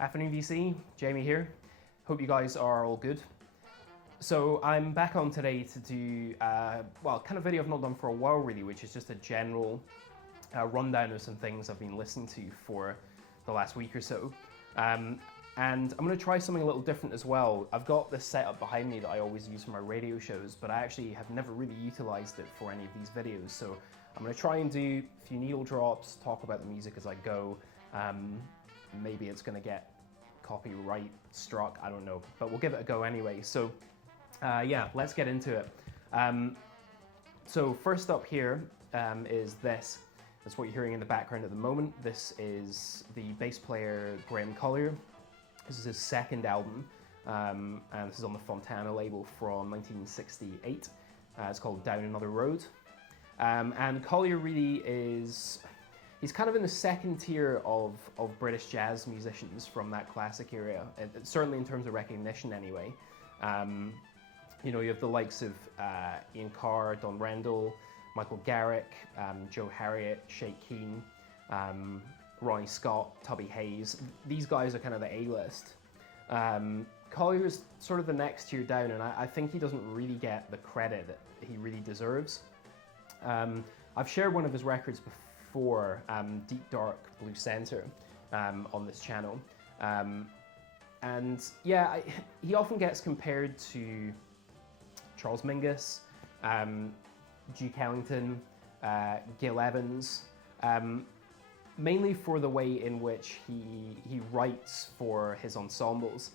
Afternoon VC, Jamie here. Hope you guys are all good. So I'm back on today to do, kind of video I've not done for a while really, which is just a general rundown of some things I've been listening to for the last week or so. And I'm going to try something a little different as well. I've got this setup behind me that I always use for my radio shows, but I actually have never really utilized it for any of these videos. So I'm going to try and do a few needle drops, talk about the music as I go. Maybe it's going to get copyright struck, I don't know, but we'll give it a go anyway. So yeah, let's get into it. So first up here is this. That's what you're hearing in the background at the moment. This is the bass player Graham Collier. This is his second album, and this is on the Fontana label from 1968. It's called Down Another Road. And Collier really is, he's kind of in the second tier of British jazz musicians from that classic era, certainly in terms of recognition anyway. You know, you have the likes of Ian Carr, Don Rendell, Michael Garrick, Joe Harriott, Shake Keane, Ronnie Scott, Tubby Hayes. These guys are kind of the A-list. Collier's sort of the next tier down, and I think he doesn't really get the credit that he really deserves. I've shared one of his records before, Deep Dark Blue Center, on this channel. And yeah, he often gets compared to Charles Mingus, Duke Ellington, Gil Evans, mainly for the way in which he writes for his ensembles.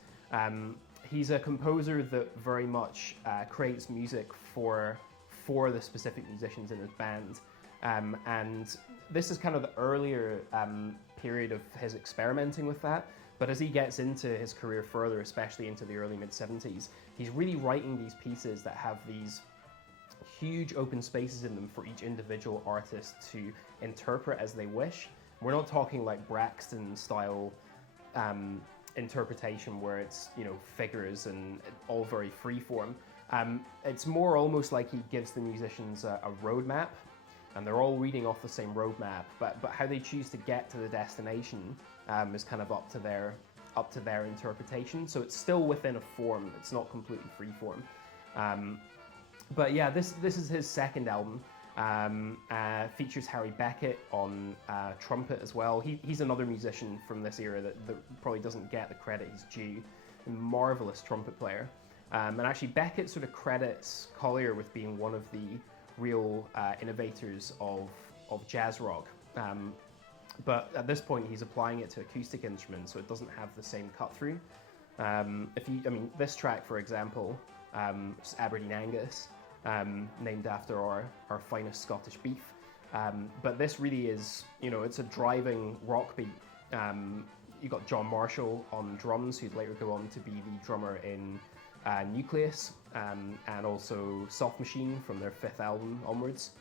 He's a composer that very much creates music for the specific musicians in his band. And this is kind of the earlier period of his experimenting with that. But as he gets into his career further, especially into the early mid-70s, he's really writing these pieces that have these huge open spaces in them for each individual artist to interpret as they wish. We're not talking like Braxton style interpretation where it's, you know, figures and all very freeform. It's more almost like he gives the musicians a roadmap, and they're all reading off the same roadmap, but how they choose to get to the destination is kind of up to their interpretation. So it's still within a form. It's not completely freeform. But yeah, this is his second album. Features Harry Beckett on trumpet as well. He's another musician from this era that probably doesn't get the credit he's due. A marvelous trumpet player. And actually Beckett sort of credits Collier with being one of the real innovators of jazz rock. But at this point he's applying it to acoustic instruments, so it doesn't have the same cut through. This track, for example, is Aberdeen Angus, named after our finest Scottish beef. But this really is, you know, it's a driving rock beat. You got John Marshall on drums, who'd later go on to be the drummer in Nucleus, and also Soft Machine from their fifth album onwards.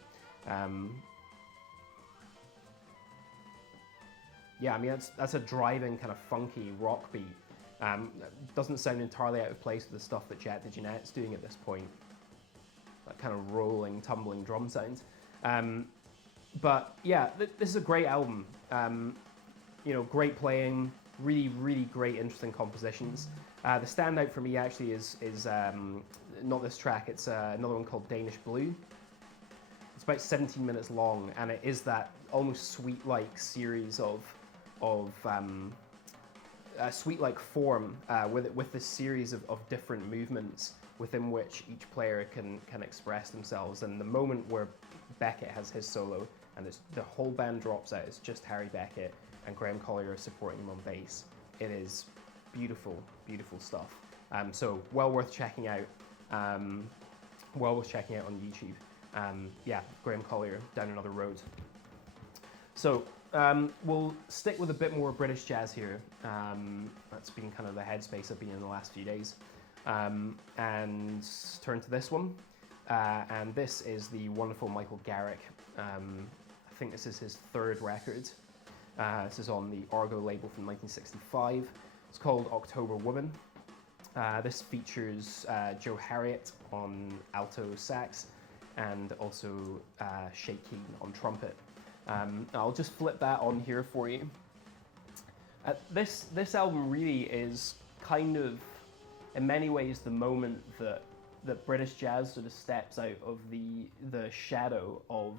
Yeah, I mean, that's a driving kind of funky rock beat. Doesn't sound entirely out of place with the stuff that Jet DeJohnette's doing at this point. That kind of rolling, tumbling drum sound. But yeah, this is a great album. You know, great playing, really, really great, interesting compositions. The standout for me actually is not this track, it's another one called Danish Blue. It's about 17 minutes long, and it is that almost suite-like series of suite-like form with this series of different movements within which each player can express themselves. And the moment where Beckett has his solo and the whole band drops out, it's just Harry Beckett and Graham Collier supporting him on bass. It is beautiful, beautiful stuff. So well worth checking out. Well worth checking out on YouTube. Yeah, Graham Collier, Down Another Road. So we'll stick with a bit more British jazz here. That's been kind of the headspace I've been in the last few days. And turn to this one. And this is the wonderful Michael Garrick. I think this is his third record. This is on the Argo label from 1965. It's called October Woman. This features Joe Harriott on alto sax and also Shake Keane on trumpet. I'll just flip that on here for you. This album really is kind of, in many ways, the moment that British jazz sort of steps out of the shadow of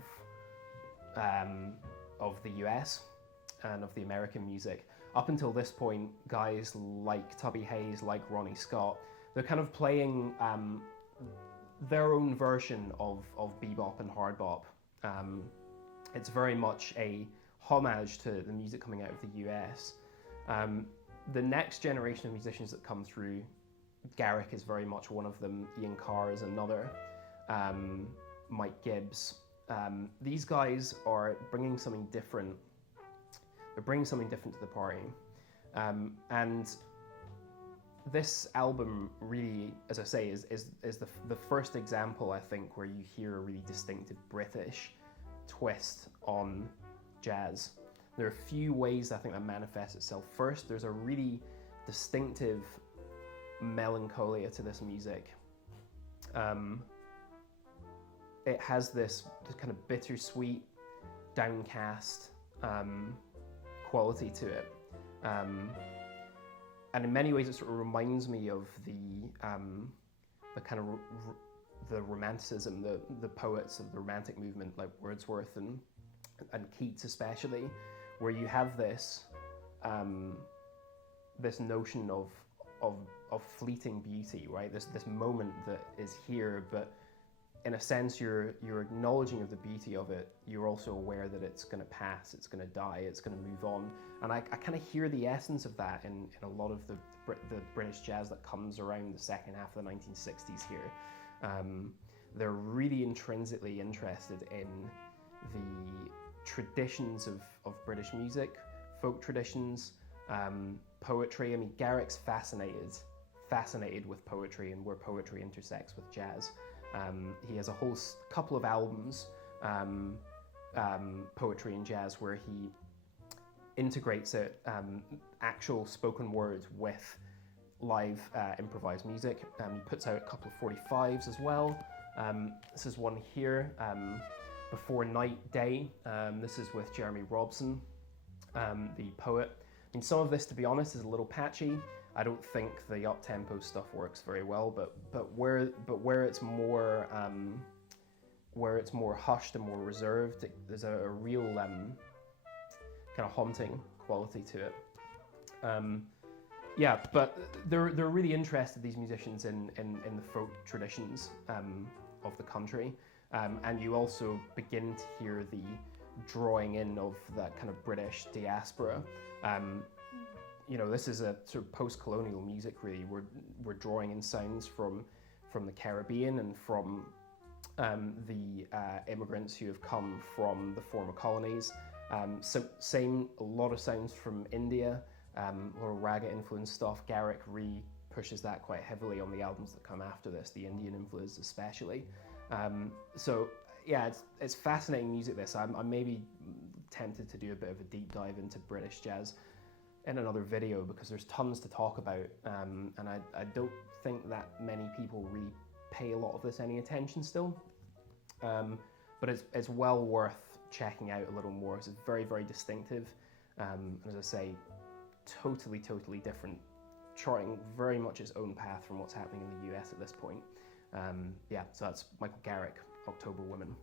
the US and of the American music. Up until this point, guys like Tubby Hayes, like Ronnie Scott, they're kind of playing their own version of bebop and hard bop. It's very much a homage to the music coming out of the US. The next generation of musicians that come through, Garrick is very much one of them, Ian Carr is another, Mike Gibbs. These guys are bringing something different. They're bringing something different to the party. And this album really, as I say, is the first example, I think, where you hear a really distinctive British twist on jazz. There are a few ways I think that manifests itself. First, there's a really distinctive melancholia to this music. It has this kind of bittersweet, downcast quality to it. And in many ways it sort of reminds me of the kind of the romanticism, the poets of the Romantic movement like Wordsworth and Keats especially, where you have this this notion of fleeting beauty, right? This moment that is here, but in a sense you're acknowledging of the beauty of it. You're also aware that it's going to pass, it's going to die, it's going to move on. And I kind of hear the essence of that in a lot of the British jazz that comes around the second half of the 1960s here. They're really intrinsically interested in the traditions of British music, folk traditions, poetry. I mean, Garrick's fascinated with poetry and where poetry intersects with jazz. He has a whole couple of albums, poetry and jazz, where he integrates it, actual spoken word with live improvised music. He puts out a couple of 45s as well. This is one here, Before Night Day. This is with Jeremy Robson, the poet. I mean, some of this, to be honest, is a little patchy. I don't think the up-tempo stuff works very well, but where it's more hushed and more reserved, there's a real kind of haunting quality to it. Yeah, but they're really interested, these musicians, in the folk traditions of the country, and you also begin to hear the drawing in of that kind of British diaspora. You know, this is a sort of post-colonial music, really. We're drawing in sounds from the Caribbean and from the immigrants who have come from the former colonies. So a lot of sounds from India, a lot of raga influenced stuff. Garrick really pushes that quite heavily on the albums that come after this, the Indian influence especially. So yeah, it's fascinating music, this. I'm maybe tempted to do a bit of a deep dive into British jazz in another video, because there's tons to talk about, and I don't think that many people really pay a lot of this any attention still. But it's well worth checking out a little more. It's very, very distinctive. As I say, totally different, charting very much its own path from what's happening in the US at this point. Yeah, so that's Michael Garrick, October Woman.